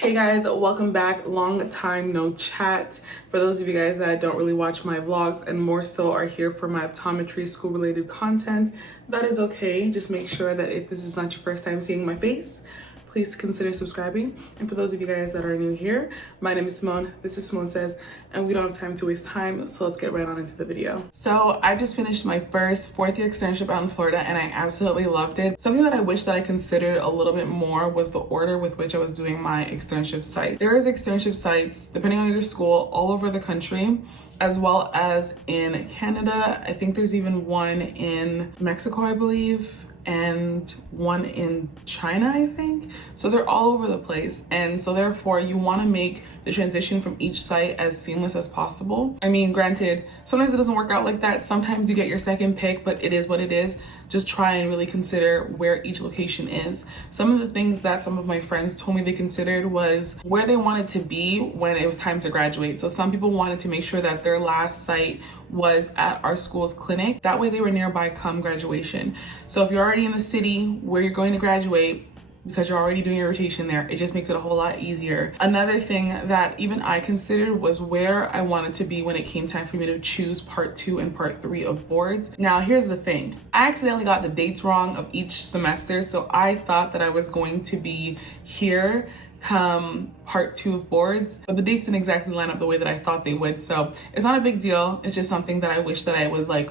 Hey guys, welcome back. Long time no chat. For those of you guys that don't really watch my vlogs and more so are here for my optometry school related content, that is okay. Just make sure that if this is not your first time seeing my face, please consider subscribing. And for those of you guys that are new here, my name is Simone, this is Simone Says, and we don't have time to waste time, so let's get right on into the video. So I just finished my first fourth-year externship out in Florida and I absolutely loved it. Something that I wish that I considered a little bit more was the order with which I was doing my externship site. There is externship sites, depending on your school, all over the country, as well as in Canada. I think there's even one in Mexico, I believe, and one in China, I think. So they're all over the place. And so therefore you want to make the transition from each site as seamless as possible. I mean, granted, sometimes it doesn't work out like that. Sometimes you get your second pick, but it is what it is. Just try and really consider where each location is. Some of the things that some of my friends told me they considered was where they wanted to be when it was time to graduate. So some people wanted to make sure that their last site was at our school's clinic. That way they were nearby come graduation. So if you're already in the city where you're going to graduate, because you're already doing your rotation there, it just makes it a whole lot easier. Another thing that even I considered was where I wanted to be when it came time for me to choose part 2 and part 3 of boards. Now, here's the thing. I accidentally got the dates wrong of each semester, so I thought that I was going to be here come part 2 of boards, but the dates didn't exactly line up the way that I thought they would. So it's not a big deal. It's just something that I wish that I was like,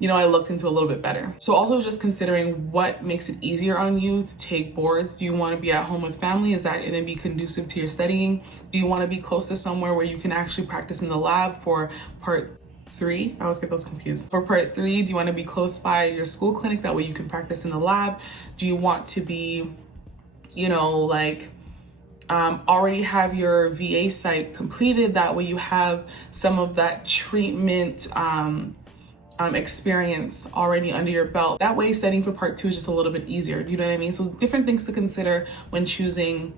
I looked into a little bit better. So also just considering what makes it easier on you to take boards. Do you want to be at home with family? Is that going to be conducive to your studying? Do you want to be close to somewhere where you can actually practice in the lab for part 3? I always get those confused. For part 3, do you want to be close by your school clinic? That way you can practice in the lab. Do you want to be, already have your VA site completed? That way you have some of that treatment experience already under your belt. That way studying for part 2 is just a little bit easier. Do you know what I mean? So different things to consider when choosing,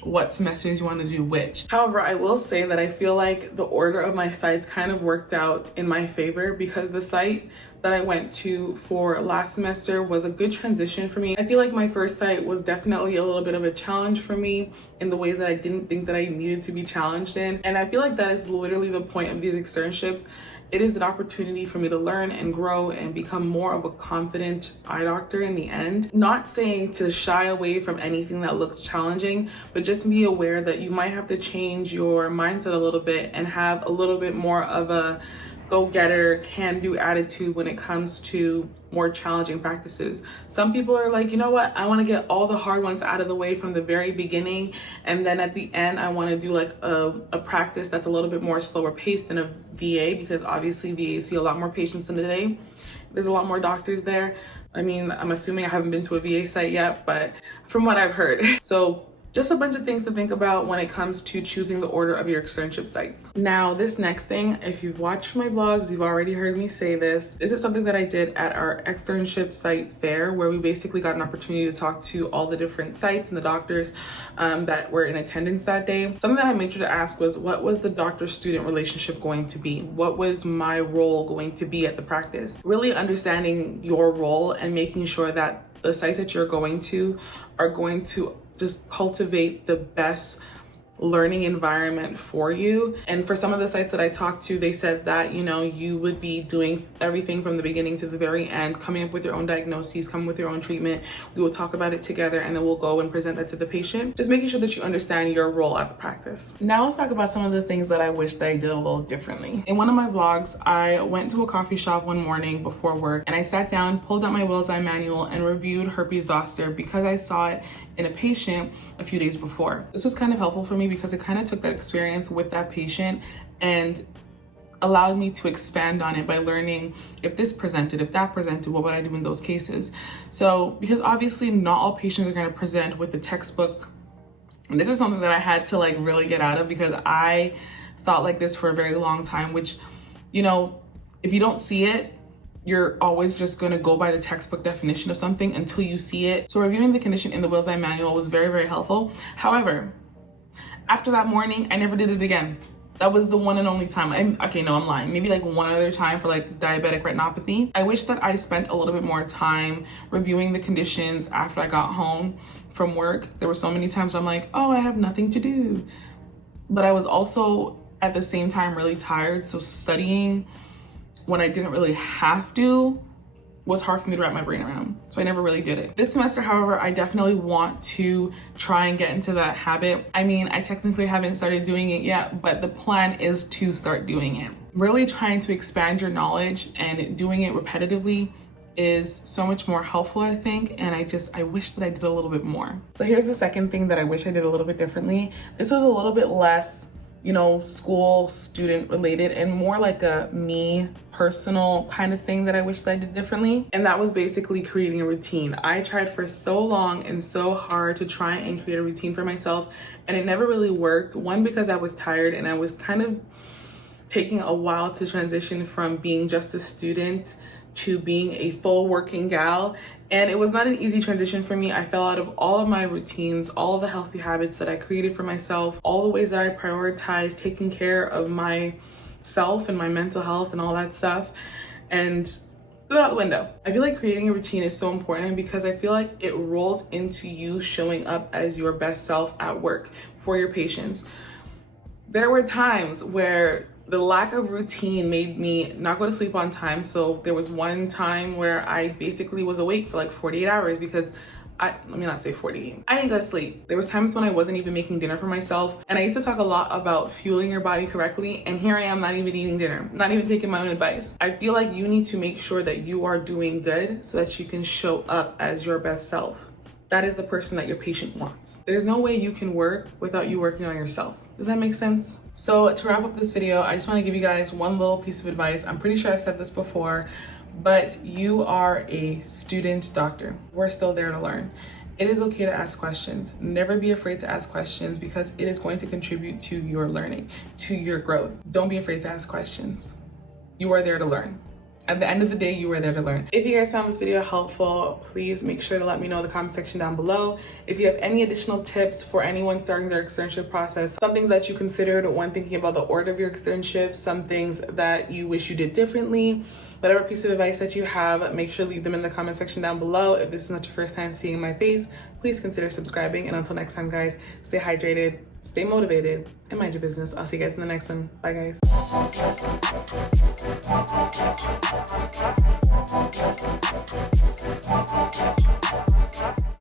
what semesters you want to do which. However, I will say that I feel like the order of my sites kind of worked out in my favor because the site that I went to for last semester was a good transition for me. I feel like my first site was definitely a little bit of a challenge for me in the ways that I didn't think that I needed to be challenged in. And I feel like that is literally the point of these externships. It is an opportunity for me to learn and grow and become more of a confident eye doctor in the end. Not saying to shy away from anything that looks challenging, but just be aware that you might have to change your mindset a little bit and have a little bit more of a go-getter, can-do attitude when it comes to more challenging practices. Some people are like, you know what, I want to get all the hard ones out of the way from the very beginning, and then at the end I want to do like a practice that's a little bit more slower paced than a VA, because obviously VAs see a lot more patients in a day. There's a lot more doctors there. I mean, I'm assuming I haven't been to a VA site yet, but from what I've heard. So just a bunch of things to think about when it comes to choosing the order of your externship sites. Now, this next thing, if you've watched my vlogs, you've already heard me say this. This is something that I did at our externship site fair, where we basically got an opportunity to talk to all the different sites and the doctors that were in attendance that day. Something that I made sure to ask was, what was the doctor-student relationship going to be? What was my role going to be at the practice? Really understanding your role and making sure that the sites that you're going to are going to just cultivate the best learning environment for you. And for some of the sites that I talked to, they said that, you would be doing everything from the beginning to the very end, coming up with your own diagnoses, coming with your own treatment. We will talk about it together and then we'll go and present that to the patient. Just making sure that you understand your role at the practice. Now let's talk about some of the things that I wish that I did a little differently. In one of my vlogs, I went to a coffee shop one morning before work and I sat down, pulled out my Will's Eye manual and reviewed herpes zoster because I saw it in a patient a few days before. This was kind of helpful for me because it kind of took that experience with that patient and allowed me to expand on it by learning if this presented, if that presented, what would I do in those cases? So, because obviously not all patients are going to present with the textbook. And this is something that I had to really get out of because I thought like this for a very long time, which, if you don't see it, you're always just going to go by the textbook definition of something until you see it. So reviewing the condition in the Will's Eye manual was very, very helpful. However, after that morning, I never did it again. That was the one and only time. I'm lying. Maybe like one other time for like diabetic retinopathy. I wish that I spent a little bit more time reviewing the conditions after I got home from work. There were so many times I'm like, oh, I have nothing to do. But I was also at the same time really tired. So studying when I didn't really have to was hard for me to wrap my brain around. So I never really did it. This semester, however, I definitely want to try and get into that habit. I mean, I technically haven't started doing it yet, but the plan is to start doing it. Really trying to expand your knowledge and doing it repetitively is so much more helpful, I think. And I wish that I did a little bit more. So here's the second thing that I wish I did a little bit differently. This was a little bit less, you know, school student related and more like a me personal kind of thing that I wish that I did differently. And that was basically creating a routine. I tried for so long and so hard to try and create a routine for myself, and it never really worked. One, because I was tired and I was kind of taking a while to transition from being just a student to being a full working gal. And it was not an easy transition for me. I fell out of all of my routines, all of the healthy habits that I created for myself, all the ways that I prioritized taking care of myself and my mental health and all that stuff, and threw it out the window. I feel like creating a routine is so important because I feel like it rolls into you showing up as your best self at work for your patients. There were times where the lack of routine made me not go to sleep on time. So there was one time where I basically was awake for like 48 hours because let me not say 48. I didn't go to sleep. There was times when I wasn't even making dinner for myself. And I used to talk a lot about fueling your body correctly. And here I am not even eating dinner, not even taking my own advice. I feel like you need to make sure that you are doing good so that you can show up as your best self. That is the person that your patient wants. There's no way you can work without you working on yourself. Does that make sense? So to wrap up this video, I just want to give you guys one little piece of advice. I'm pretty sure I've said this before, but you are a student doctor. We're still there to learn. It is okay to ask questions. Never be afraid to ask questions because it is going to contribute to your learning, to your growth. Don't be afraid to ask questions. You are there to learn. At the end of the day, you were there to learn. If you guys found this video helpful, please make sure to let me know in the comment section down below. If you have any additional tips for anyone starting their externship process, some things that you considered when thinking about the order of your externship, some things that you wish you did differently, whatever piece of advice that you have, make sure to leave them in the comment section down below. If this is not your first time seeing my face, please consider subscribing. And until next time, guys, stay hydrated, stay motivated, and mind your business. I'll see you guys in the next one. Bye, guys.